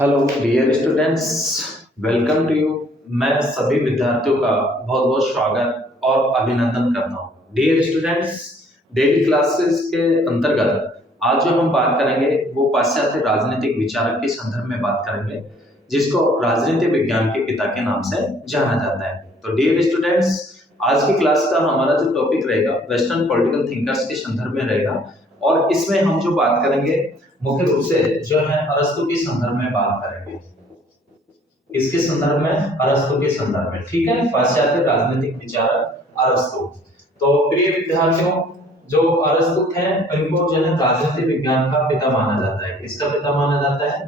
Hello dear students, welcome to you. मैं सभी विद्यार्थियों का बहुत बहुत स्वागत और अभिनंदन करता हूँ। डियर स्टूडेंट्स, डेली क्लासेस के अंतर्गत आज जो हम बात करेंगे वो पाश्चात्य राजनीतिक विचारक के संदर्भ में बात करेंगे, जिसको राजनीति विज्ञान के पिता के नाम से जाना जाता है। तो डियर स्टूडेंट्स, आज की क्लास का हमारा जो टॉपिक रहेगा वेस्टर्न पॉलिटिकल थिंकर्स के संदर्भ में रहेगा और इसमें हम जो बात करेंगे मुख्य रूप से जो है अरस्तु के संदर्भ में बात करेंगे। इसके संदर्भ में अरस्तु के संदर्भ में, ठीक है, पाश्चात्य राजनीतिक विचारक अरस्तु। तो प्रिय विद्यार्थियों, जो अरस्तु थे इनको जो है राजनीति विज्ञान का पिता माना जाता है। किसका पिता माना जाता है?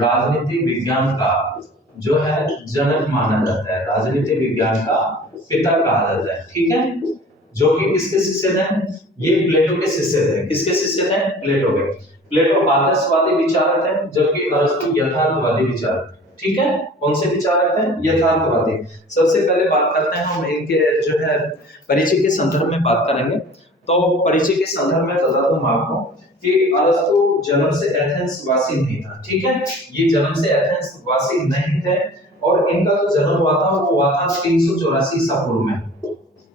राजनीति विज्ञान का जो है जनक माना जाता है, राजनीति विज्ञान का पिता कहा जाता है, ठीक है। जो कि किसके शिष्य थे? ये प्लेटो के शिष्य थे। किसके शिष्य थे? प्लेटो के। प्लेटो आदर्शवादी विचारक थे, जबकि अरस्तु यथार्थवादी विचारक थे, ठीक है। कौन से विचारक थे? यथार्थवादी। सबसे पहले बात करते हैं हम इनके जो है परिचय के संदर्भ में बात करेंगे। तो परिचय के संदर्भ में बता दूं आपको कि अरस्तु जन्म से एथेंस वासी नहीं था, ठीक है। ये जन्म से एथेंस वासी नहीं थे और इनका जो जन्म हुआ था वो हुआ था 384 ईसा पूर्व में।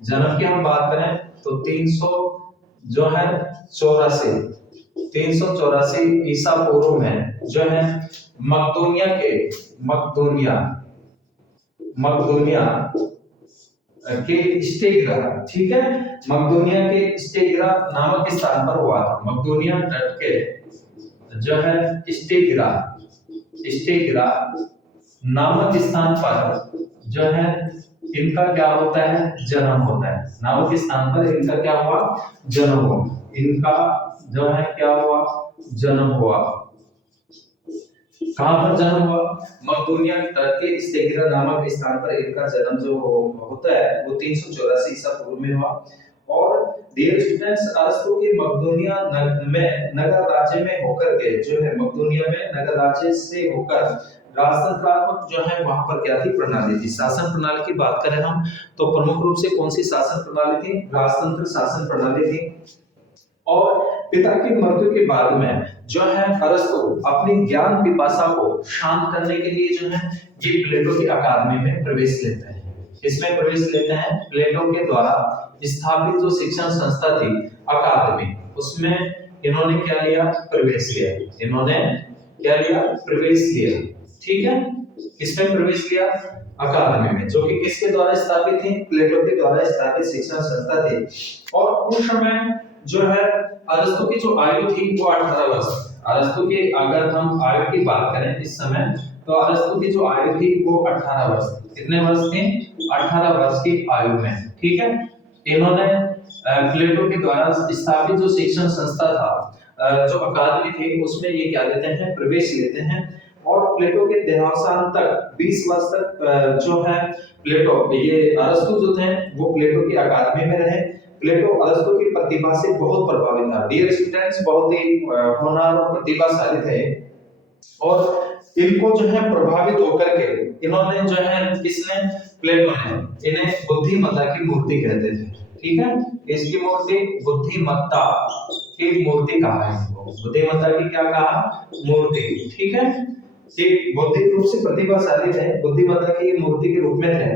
जन्म की हम बात करें तो 384 ईसा पूर्व में जो है मकदोनिया के स्टेगिरा, ठीक है, मकदोनिया के स्टेगिरा नामक स्थान पर हुआ था। मकदोनिया तट के जो है स्टेगिरा नामक स्थान पर जो है इनका क्या होता है? जन्म होता है। नामक स्थान पर इनका क्या हुआ? जन्म हुआ। इनका जो है क्या हुआ? जन्म हुआ। कहां पर जन्म हुआ? मकदोनिया तट के स्टेगिरा नामक स्थान पर इनका जन्म जो होता है वो 384 ईसा पूर्व में हुआ। और डियर स्टूडेंट्स, अरस्तु के मकदोनिया में नगर राज्य में होकर के जो है मकदोनिया में नगर राज्य से होकर राजतंत्रात्मक जो है वहां पर क्या थी? प्रणाली थी। शासन प्रणाली की बात करें हम तो प्रमुख रूप से कौन सी शासन प्रणाली थी? राजतंत्र शासन प्रणाली थी। और पिता की मृत्यु के बाद में जो है अरस्तु अपनी ज्ञान पिपासा को शांत करने के लिए जो है ये प्लेटो की अकादमी में प्रवेश लेते हैं। इसमें प्रवेश लेते हैं प्लेटो के द्वारा स्थापित जो शिक्षण संस्था थी अकादमी, उसमें इन्होंने क्या लिया? प्रवेश लिया। इन्होंने क्या लिया? प्रवेश लिया, ठीक है। किसमें प्रवेश लिया? अकादमी में, जो कि किसके द्वारा स्थापित थी? प्लेटो के द्वारा स्थापित शिक्षण संस्था थी। और उस समय जो है अरस्तु की जो आयु थी वो 18 वर्ष। अरस्तु की अगर हम आयु की बात करें इस समय तो अरस्तु की जो आयु थी वो 18 वर्ष। कितने वर्ष थी? 18 वर्ष की आयु में, ठीक है। इन्होंने प्लेटो के द्वारा स्थापित जो शिक्षण संस्था था, जो अकादमी थी, उसमें ये क्या लेते हैं? प्रवेश लेते हैं। और प्लेटो के देहावसान तक 20 वर्ष तक जो है प्लेटो ये अरस्तु जो थे वो प्लेटो की अकादमी में रहे। प्लेटो अरस्तु की प्रतिभा से बहुत प्रभावित था। डियर स्टूडेंट्स, बहुत ही होनहार और प्रतिभाशाली थे और इनको जो है प्रभावित होकर के इन्होंने जो है किसने? प्लेटो ने इन्हें बुद्धिमत्ता की मूर्ति कहते थे, ठीक है। इसकी मूर्ति बुद्धिमत्ता की मूर्ति कहा है इसको। बुद्धिमत्ता की क्या कहा? मूर्ति, ठीक है। कि बौद्धिक रूप से प्रतिभाशाली थे, बुद्धिमत्ता की मूर्ति के रूप में थे।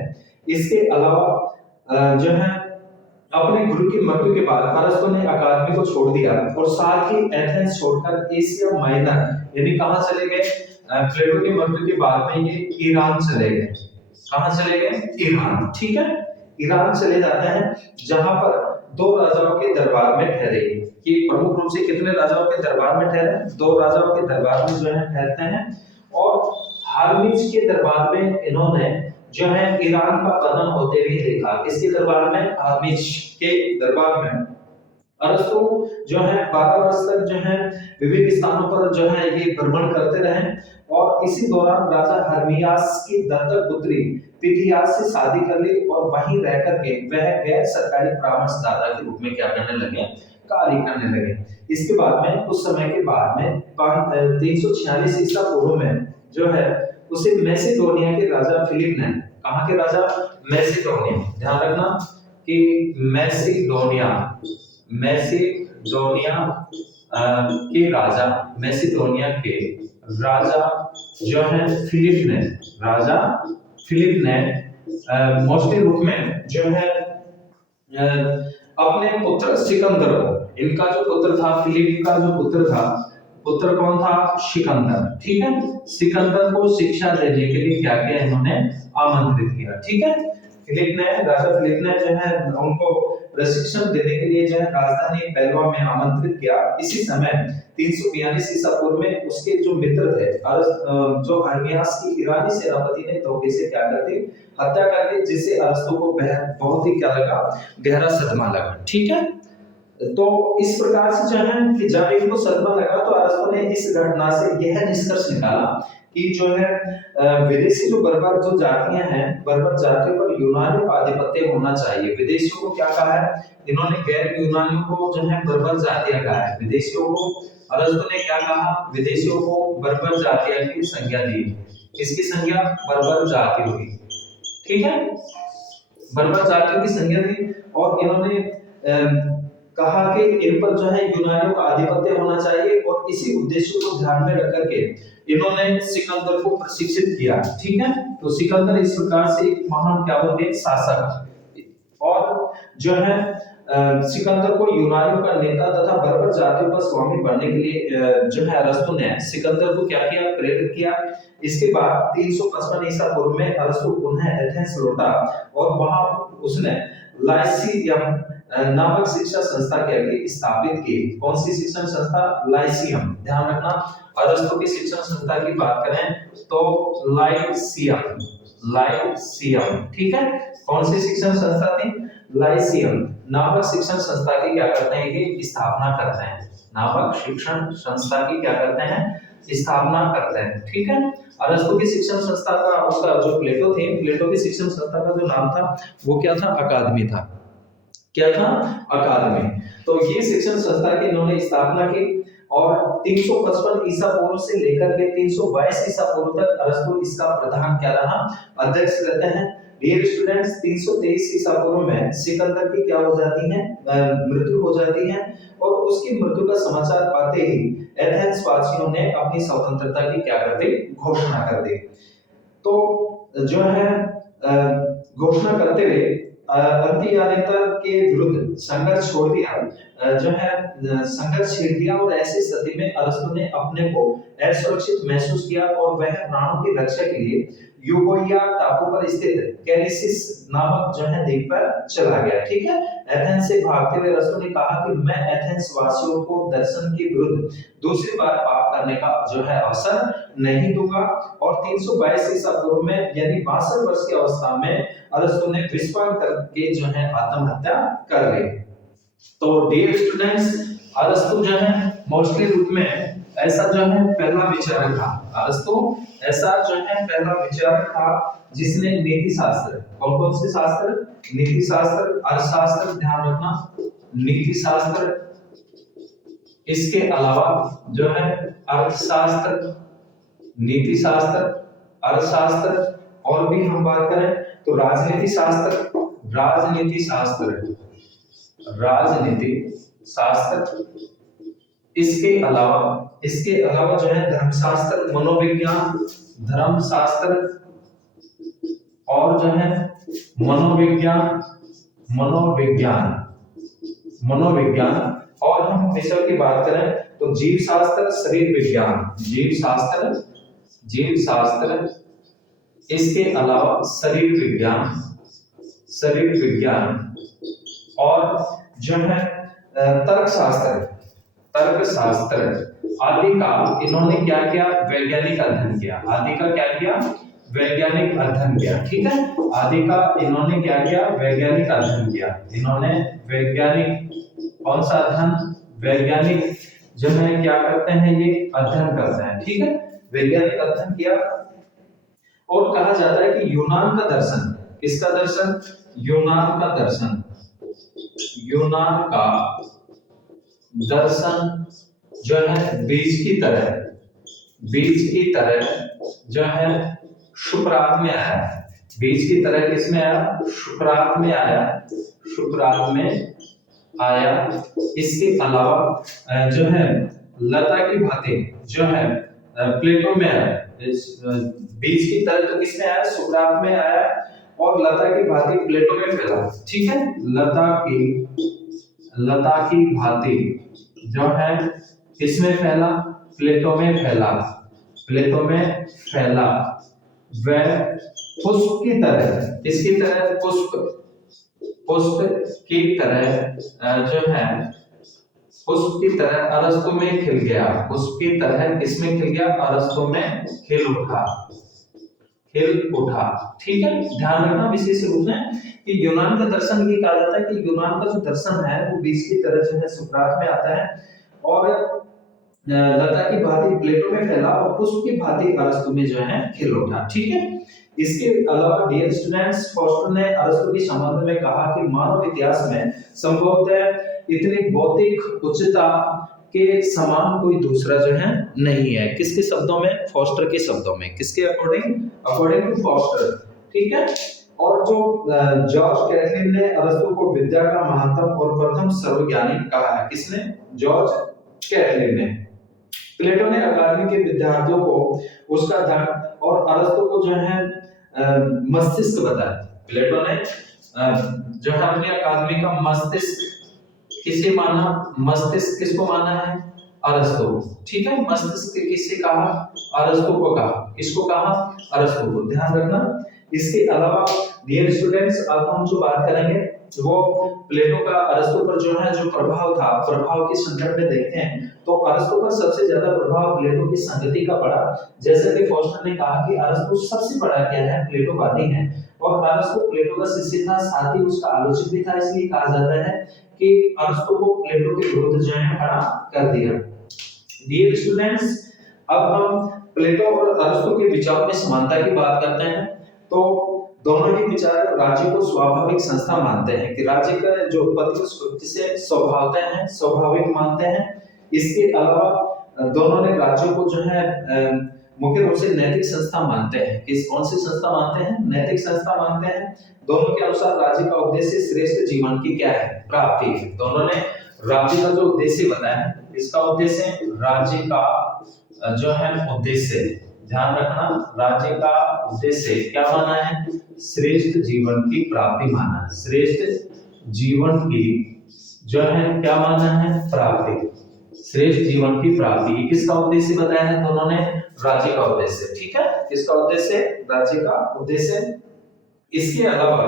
इसके अलावा जो है अपने गुरु की मृत्यु के बाद अरस्तु ने अकादमी को छोड़ दिया और साथ ही एथेंस छोड़कर एशिया माइनर यानी कहां चले गए? प्लेटो की मृत्यु के बाद में ये ईरान चले गए। कहां चले गए? ईरान, ठीक है। ईरान चले जाते हैं जहां पर 2 राजाओं के दरबार में ठहरे। ये प्रमुख रूप से कितने राजाओं के दरबार में ठहरे? 2 राजाओं के दरबार में जो है ठहरते हैं। और हार्मिज के दरबार में इन्होंने जो है ईरान का पतन होते हुए देखा। किसके दरबार में? हार्मिज के दरबार में। अरस्तु जो है 12 वर्ष तक जो है विभिन्न स्थानों पर जो है ये भ्रमण करते रहे और इसी दौरान राजा हर्मियास की दत्तक पुत्री पिथियास से शादी कर ली और वहीं रह करके वह गैर सरकारी परामर्शदाता के रूप में क्या करने लगे? कार्य करने लगे। इसके बाद में कुछ समय के बाद में 346 ईसा पूर्व में जो है उसे मैसेडोनिया के राजा फिलिप ने, कहां के राजा? मैसेडोनिया, ध्यान रखना कि मैसेडोनिया के राजा, मैसिडोनिया के राजा जो है फिलिप ने मोस्टली रूप में जो है अपने पुत्र सिकंदर को, इनका जो पुत्र था, फिलिप का जो पुत्र कौन था? सिकंदर। ठीक है, सिकंदर को शिक्षा देने के लिए क्या किया? इन्होंने आमंत्रित किया। ठीक है, राजा फिलिप ने जो है उनको प्रशिक्षण देने के लिए जो है राजधानी पैलवा में आमंत्रित किया। इसी समय 342 ईसा पूर्व में उसके जो मित्र थे जो हर्मियास की ईरानी सेनापति ने धोखे से क्या कर दी? हत्या कर दी, जिससे अरस्तु को बहुत ही क्या लगा? गहरा सदमा लगा। ठीक है, तो इस प्रकार से जो है कि जब इनको सदमा लगा तो अरस्तु ने इस घटना से यह निष्कर्ष निकाला कि जो है विदेशी जो बर्बर जो जातियां हैं, बर्बर जातियों पर यूनानियों का आधिपत्य होना चाहिए। विदेशियों को क्या कहा है? इन्होंने गैर यूनानियों को जो है बर्बर जातियां कहा है। विदेशियों को अरस्तु ने क्या कहा? विदेशियों को बर्बर जातियां की संज्ञा दी। किसकी संज्ञा? बर्बर जातियों की। ठीक है, बर्बर जातियों की संज्ञा दी और इन्होंने कहा कि इन पर जो है यूनानियों का आधिपत्य होना चाहिए और इसी उद्देश्य को ध्यान में रख करके इन्होंने सिकंदर को प्रशिक्षित किया। ठीक है, तो सिकंदर इस प्रकार से एक महान क्या बन गए? शासक। और जो है सिकंदर को यूनानियों का नेता तथा बर्बर जातियों का स्वामी बनने के लिए जो है अरस्तु ने सिकंदर को क्या किया? प्रेरित किया। इसके बाद 355 ईसा पूर्व में अरस्तु पुनः एथेंस लौटा और वहां उसने लाइसियम नामक शिक्षा संस्था के स्थापित की। कौन सी शिक्षण संस्था? लाइसियम। ध्यान रखना, अरस्तु की शिक्षण संस्था की बात करें तो लाइसियम। ठीक है, कौन सी शिक्षण संस्था थी? लाइसियम नामक शिक्षण संस्था की क्या करते हैं? ये स्थापना करते हैं। नामक शिक्षण संस्था की क्या करते हैं? स्थापना करते हैं। ठीक है, अरस्तु की शिक्षण संस्था का उसका जो प्लेटो की शिक्षण संस्था का जो नाम था वो क्या था? अकादमी था। क्या था? अकादमी। तो ये शिक्षण संस्था की इन्होंने स्थापना की और 355 ईसा पूर्व से लेकर के 322 ईसा पूर्व तक अरस्तु इसका प्रधान क्या रहा? अध्यक्ष रहते हैं। डियर स्टूडेंट्स, 323 ईसा पूर्व में सिकंदर की क्या हो जाती है? मृत्यु हो जाती है और उसकी मृत्यु का समाचार पाते ही एथेंस वासियों ने अपनी स्वतंत्रता की क्या कर दी? घोषणा कर दी। तो जो है घोषणा करते हुए अंतियानेतर के विरुद्ध संघर्ष छोड़ दिया, जो है संघर्ष छेड़ दिया और ऐसी स्थिति में अरस्तु ने अपने को असुरक्षित महसूस किया और वह प्राणों की रक्षा के लिए यूबोइया टापू पर स्थित कैलिसिस नामक जो है द्वीप पर चला गया। ठीक है, एथेंस से भागते हुए अरस्तु ने कहा कि मैं एथेंस वासियों को दर्शन के विरुद्ध दूसरी बार पाप करने का जो है अवसर नहीं दूंगा। और 322 ईसा पूर्व में यानी 62 वर्ष की अवस्था में अरस्तु ने विस्फोट करके जो है आत्महत्या कर ली। तो डियर स्टूडेंट्स, अरस्तु जो है मोस्टली रूप में ऐसा जो है पहला विचारक था। अरस्तु ऐसा जो है पहला विचारक था जिसने नीति शास्त्र, कौन से शास्त्र? नीति शास्त्र, अर्थशास्त्र, ध्यान रखना, नीति शास्त्र, इसके अलावा जो है अर्थशास्त्र, नीति शास्त्र, अर्थशास्त्र और भी हम बात करें तो राजनीति शास्त्र, राजनीति शास्त्र, इसके अलावा जो है धर्मशास्त्र, मनोविज्ञान, धर्मशास्त्र और जो है मनोविज्ञान और हम विषय की बात करें तो जीव शास्त्र, शरीर विज्ञान, जीव शास्त्र, इसके अलावा शरीर विज्ञान और जो है तर्क शास्त्र आदि का इन्होंने क्या किया? वैज्ञानिक अध्ययन किया। आदि का क्या किया? वैज्ञानिक अध्ययन किया। ठीक है, आदि का इन्होंने क्या किया? वैज्ञानिक अध्ययन किया। इन्होंने वैज्ञानिक कौन सा अध्ययन? वैज्ञानिक जो है क्या करते हैं? ये अध्ययन करते हैं। ठीक है, वैज्ञानिक अध्ययन किया और कहा जाता है कि यूनान का दर्शन, किसका दर्शन? यूनान का दर्शन जो है बीज की तरह जो है शुक्रात में आया। बीज की तरह किसमें आया? शुक्रात में आया। शुक्रात में आया। इसके अलावा जो है लता की भांति जो है प्लेटो में आया। बीज की तरह तो किसमें आया? सुकरात में आया। और लता की भांति प्लेटो में फैला। ठीक है, लता की भांति जो है किसमें फैला? प्लेटो में फैला। प्लेटो में फैला। वह पुष्प की तरह, किसकी तरह? पुष्प की तरह जो है पुष्प की तरह अरस्तु में खिल गया। पुष्प की तरह किसमें खिल गया? अरस्तु में खिल उठा। खिल उठा। ठीक है, ध्यान रखना विशेष रूप से कि यूनान का दर्शन ये कहा जाता है कि यूनान का जो दर्शन है वो बीज की तरह जो है सुकरात में आता है और लता की भांति प्लेटो में फैला और पुष्प की भांति अरस्तु में जो है खिल उठा। ठीक है, इसके अलावा डियर स्टूडेंट्स, फॉस्टर ने अरस्तु के संबंध में कहा कि मानव इतिहास में संभवतः इतनी बौद्धिक उच्चता के समान कोई दूसरा जो है नहीं है। किसके शब्दों में? फॉस्टर के शब्दों में। किसके अकॉर्डिंग? According to foster. ठीक है, और जो जॉर्ज कैथलिन ने अरस्तु को विद्या का महानतम और प्रथम सर्वज्ञानी कहा है। किसने? जॉर्ज कैथलिन ने। प्लेटो ने अकादमी के विद्यार्थियों को उसका धन और अरस्तु को जो है मस्तिष्क बताया। प्लेटो ने जो है अपनी अकादमी का मस्तिष्क किसे माना? मस्तिष्क किसको माना है? अरस्तु। ठीक है, मस्तिष्क किसे कहा? अरस्तु को कहा। किसको कहा? अरस्तु को। ध्यान रखना। इसके अलावा डियर स्टूडेंट्स, अब हम जो बात करेंगे वो प्लेटो का अरस्तु पर जो है जो प्रभाव था, प्रभाव के संदर्भ में देखते हैं तो अरस्तु पर सबसे ज्यादा प्रभाव प्लेटो की संगति का पड़ा। जैसे कि फॉस्टर ने कहा कि अरस्तु सबसे बड़ा क्या है? प्लेटोवादी है और अरस्तु प्लेटो का शिष्य था, साथ ही उसका आलोचक भी था। इसलिए कहा जाता है कि अरस्तु को प्लेटो के विरुद्ध जो है खड़ा कर दिया। डियर स्टूडेंट्स, अब हम प्लेटो और अरस्तु के विचारों में समानता की बात करते हैं तो दोनों ही विचार राज्य को स्वाभाविक संस्था मानते हैं कि राज्य का जो उत्पत्ति से स्वभावतः है, स्वाभाविक मानते हैं। इसके अलावा दोनों ने राज्यों को जो है मुख्य रूप से नैतिक संस्था मानते हैं। किस कौन सी संस्था मानते हैं? नैतिक संस्था मानते हैं। दोनों के अनुसार राज्य का उद्देश्य श्रेष्ठ जीवन की क्या है? प्राप्ति है। दोनों ने राज्य का जो उद्देश्य बताया है, इसका उद्देश्य राज्य का जो है उद्देश्य, ध्यान रखना, राज्य का उद्देश्य क्या माना है? श्रेष्ठ जीवन की प्राप्ति माना है। श्रेष्ठ जीवन की जो है क्या माना है? प्राप्ति। श्रेष्ठ जीवन की प्राप्ति किसका उद्देश्य बताया है? दोनों ने राज्य का उद्देश्य। ठीक है, किसका उद्देश्य? राज्य का उद्देश्य। इसके अलावा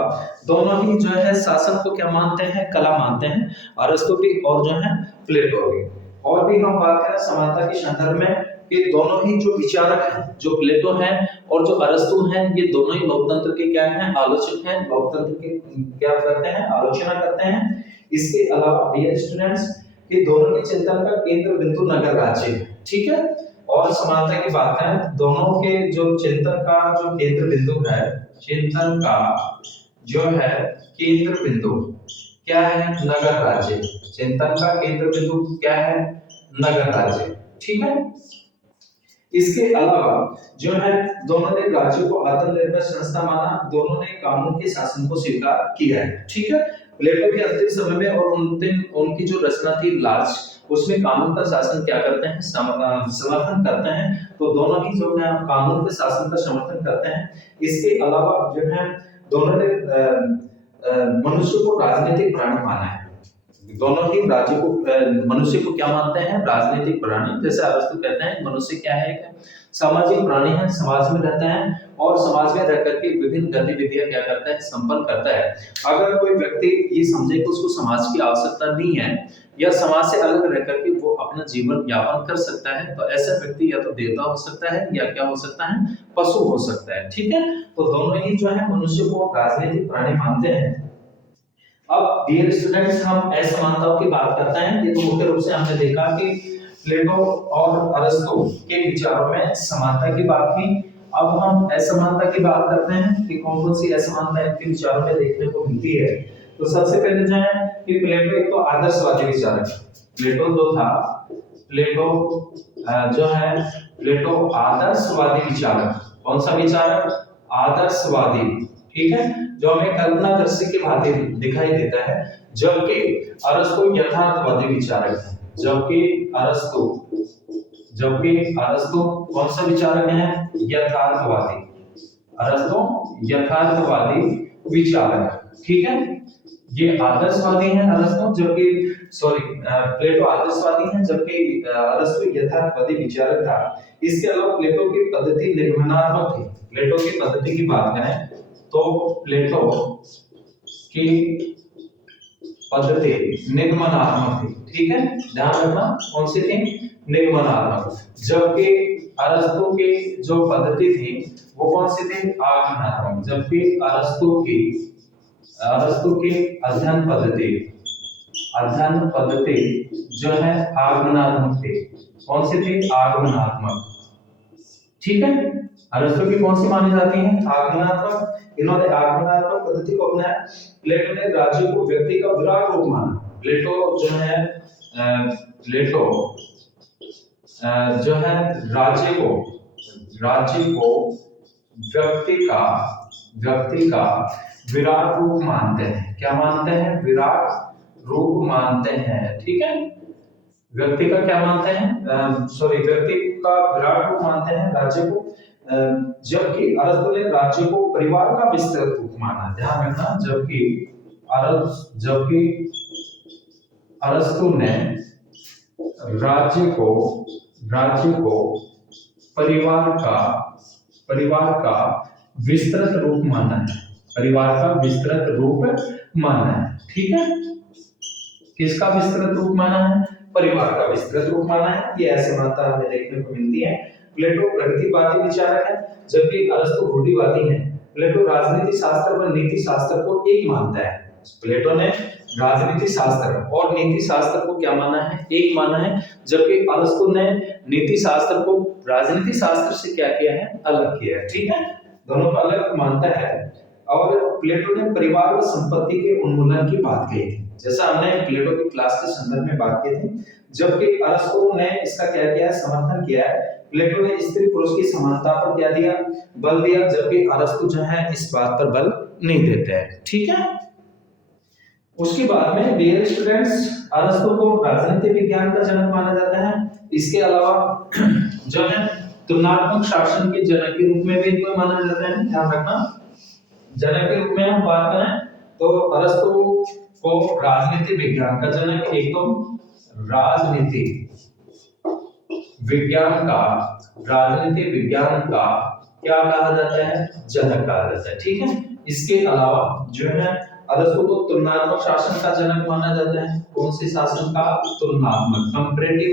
दोनों ही जो है शासन को क्या मानते हैं? कला मानते हैं। अरस्तु भी और जो है प्लेटो भी। और भी हम बात करें समानता के संदर्भ में कि दोनों ही जो विचारक हैं, जो प्लेटो हैं और जो अरस्तु हैं, ये दोनों ही लोकतंत्र के क्या हैं? आलोचक हैं। लोकतंत्र के क्या करते हैं? आलोचना करते हैं। इसके अलावा डियर स्टूडेंट्स, ये दोनों के चिंतन का केंद्र बिंदु नगर राज्य है। ठीक है, और समानता की बात करें, दोनों के जो चिंतन का जो केंद्र बिंदु है, चिंतन का जो है केंद्र बिंदु क्या है? नगर राज्य। चिंतन का केंद्र बिंदु क्या है? नगर राज्य। ठीक है, इसके अलावा जो है दोनों ने राज्य को आत्मनिर्भर संस्था माना। दोनों ने कानून के शासन को स्वीकार किया है। ठीक है, प्लेटो के अंतिम समय में और उनकी जो रचना थी लास्ट, उसमें कानून का शासन क्या करते हैं? समर्थन करते हैं। तो दोनों ही जो है कानून के शासन का समर्थन करते हैं। इसके अलावा जो है दोनों ने मनुष्य को राजनीतिक प्राणी माना है। दोनों ही राज्य को मनुष्य को क्या मानते हैं? राजनीतिक प्राणी। जैसे अरस्तु कहते हैं मनुष्य क्या है? सामाजिक प्राणी है, समाज में रहता है और समाज में रह करके विभिन्न गतिविधियां क्या करता है? संपन्न करता है। अगर कोई व्यक्ति ये समझे कि उसको समाज की आवश्यकता नहीं है या समाज से अलग रह करके वो अपना जीवन यापन कर सकता है, तो ऐसा व्यक्ति या तो देवता हो सकता है या क्या हो सकता है? पशु हो सकता है। ठीक है, तो दोनों ही जो है मनुष्य को राजनीतिक प्राणी मानते हैं। अब डियर स्टूडेंट्स, हम असमानताओं की बात करते हैं। ये तो मुख्य रूप से हमने देखा कि प्लेटो और अरस्तु के विचारों में समानता की बात की। अब हम असमानता की बात करते हैं कि कौन कौन सी असमानता इनके विचारों में देखने को मिलती है। तो सबसे पहले जो है कि प्लेटो एक तो आदर्शवादी विचारक। प्लेटो जो था, प्लेटो जो है प्लेटो आदर्शवादी विचारक। कौन सा विचारक? आदर्शवादी। ठीक है, जो हमें कल्पना दृश्य के भांति दिखाई देता है। जबकि अरस्तु यथार्थवादी विचारक है। जबकि अरस्तु कौन सा विचारक है? यथार्थवादी। अरस्तु यथार्थवादी विचारक है। ठीक है, ये आदर्शवादी हैं अरस्तु, जबकि प्लेटो आदर्शवादी हैं, जबकि अरस्तु यथार्थवादी विचारक था। इसके अलावा प्लेटो की पद्धति निर्माणात्मक थी। प्लेटो की पद्धति की बात करें तो प्लेटो की पद्धति निगमनात्मक थी। ठीक है, ध्यान रखना कौन सी थी? निगमनात्मक। जबकि अरस्तु की जो पद्धति थी वो कौन सी थी? आगमनात्मक। जबकि अरस्तु की अध्ययन पद्धति जो है आगमनात्मक थी। कौन सी थी? आगमनात्मक। ठीक है, अरस्तु की कौन सी मानी जाती है? आगमनात्मक। इन्होंने आगमनात्मक पद्धति को अपनाया। प्लेटो ने राज्य को व्यक्ति का विराट रूप माना। प्लेटो जो है राज्य को व्यक्ति का विराट रूप मानते हैं। क्या मानते हैं? विराट रूप मानते हैं। ठीक है, व्यक्ति का क्या मानते हैं? व्यक्ति का विराट रूप मानते हैं राज्य को। जबकि अरस्तु ने राज्य को परिवार का विस्तृत रूप माना। ध्यान रखना, जबकि अरस्तु ने राज्य को परिवार का विस्तृत रूप माना है। परिवार का विस्तृत रूप माना है। ठीक है, किसका विस्तृत रूप माना है? परिवार का विस्तृत रूप माना है। ये ऐसे मानता हमें देखने को मिलती है। प्लेटो प्रगतिवादी विचारक है, जबकि अरस्तु रूढ़िवादी है। प्लेटो राजनीति शास्त्र व नीति शास्त्र को एक मानता है। प्लेटो ने राजनीति शास्त्र और नीति शास्त्र को क्या माना है? एक माना है। जबकि अरस्तु ने नीति शास्त्र को राजनीति शास्त्र से क्या किया है? अलग किया है। ठीक है, दोनों को अलग मानता है। और प्लेटो ने परिवार व संपत्ति के उन्मूलन की बात कही थी, जैसा हमने प्लेटो की क्लास के संदर्भ में बात की थी। जबकि अरस्तु ने इसका क्या किया है? समर्थन किया है। प्लेटो ने स्त्री पुरुष की समानता पर क्या दिया? बल दिया। जबकि अरस्तु जो है इस बात पर बल नहीं देते हैं। ठीक है, उसके बाद में डियर स्टूडेंट्स, अरस्तु को राजनीति विज्ञान का जनक माना जाता है। इसके अलावा जो है तुलनात्मक शासन के जनक के रूप में भी इनको माना जाता है। ध्यान रखना, जनक के रूप में हम बात करें तो अरस्तु को राजनीति विज्ञान का जनक, एक तो राजनीति विज्ञान का क्या कहा जाता है? जनक कहा जाता है। ठीक है, इसके अलावा जो है अरस्तु को तुलनात्मक शासन का जनक माना जाता है। कौन से शासन का? तुलनात्मक, कंपैरेटिव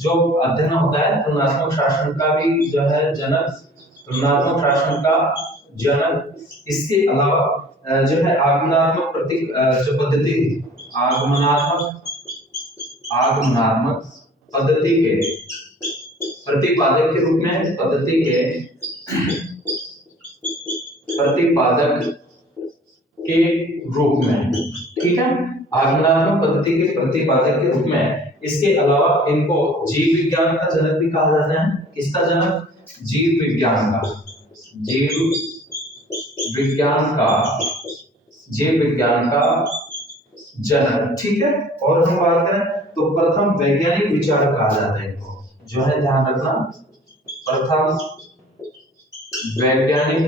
जो अध्ययन होता है, तुलनात्मक शासन का भी जो है जनक, तुलनात्मक शासन का जनक। इसके अलावा जो है आगमनात्मक जो पद्धति, आगमनात्मक पद्धति के प्रतिपादक के रूप में, ठीक है, आगमनात्मक पद्धति के प्रतिपादक के रूप में। इसके अलावा इनको जीव विज्ञान का जनक भी कहा जाता है। किसका जनक? जीव विज्ञान का जनक। ठीक है, और हम बात करें तो प्रथम वैज्ञानिक विचारक कहा जाता है इनको, जो है ध्यान रखना, प्रथम वैज्ञानिक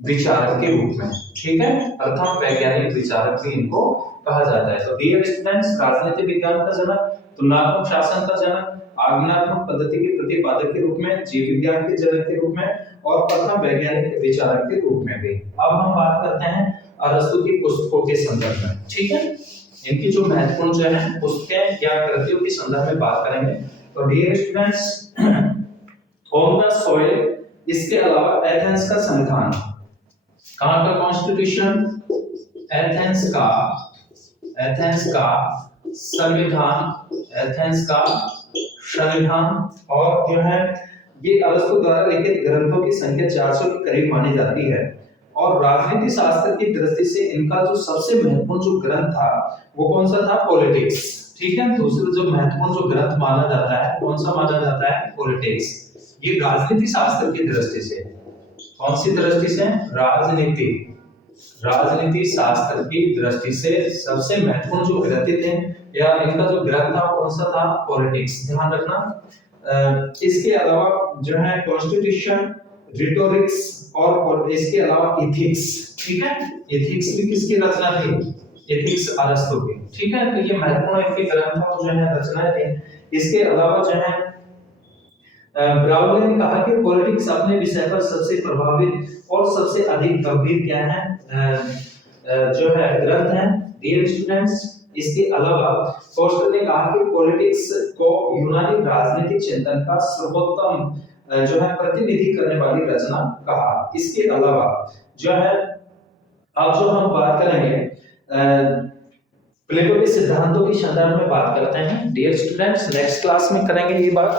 विचारक के रूप में। ठीक है, प्रथम वैज्ञानिक विचारक भी इनको कहा जाता है। तो डियर स्टूडेंट्स, राजनीति विज्ञान का जनक, तुलनात्मक शासन का जनक, आगमनात्मक पद्धति के प्रतिपादक के रूप में, जीव विज्ञान के जनक के रूप में और प्रथम वैज्ञानिक विचारक के रूप में भी। अब हम बात करते हैं अरस्तु की पुस्तकों के संदर्भ में। ठीक है, इनकी जो महत्वपूर्ण जो है पुस्तकें या कृतियों के संदर्भ में बात करेंगे। तो dear students, on the soil, इसके अलावा एथेंस का संविधान, कहां का कॉन्स्टिट्यूशन? एथेंस का संविधान, और जो है ये अरस्तु द्वारा लिखित ग्रंथों की संख्या 400 के करीब मानी जाती है। और राजनीति शास्त्र की दृष्टि से इनका जो सबसे महत्वपूर्ण जो ग्रंथ था वो कौन सा था? पॉलिटिक्स। ठीक है, दूसरा जो महत्वपूर्ण जो ग्रंथ माना जाता है, कौन सा माना जाता है? पॉलिटिक्स। ये राजनीति शास्त्र की दृष्टि से कौन सी दृष्टि से? राजनीति शास्त्र की दृष्टि से सबसे महत्वपूर्ण जो ग्रंथ थे या इनका जो ग्रंथ था कौन सा था? पॉलिटिक्स। ध्यान रखना। इसके अलावा जो है कॉन्स्टिट्यूशन, रिटोरिक्स और इसके अलावा इथिक्स। ठीक है, इथिक्स भी किसकी रचना थी? एथिक्स अरस्तु की। ठीक है, तो ये महत्वपूर्ण इनके ग्रंथ और जो है रचनाएं थे। इसके अलावा जो है ब्राउन ने कहा कि पॉलिटिक्स अपने विषय पर सबसे प्रभावित और सबसे अधिक गंभीर क्या है जो है ग्रंथ है डियर स्टूडेंट्स। इसके अलावा फोस्टर ने कहा कि पॉलिटिक्स को यूनानी राजनीतिक चिंतन का सर्वोत्तम जो है प्रतिनिधि करने वाली रचना कहा। इसके अलावा जो है अब जो हम बात करेंगे प्लेटो के सिद्धांतों की संदर्भ में बात करते हैं डियर स्टूडेंट्स, नेक्स्ट क्लास में करेंगे ये बात।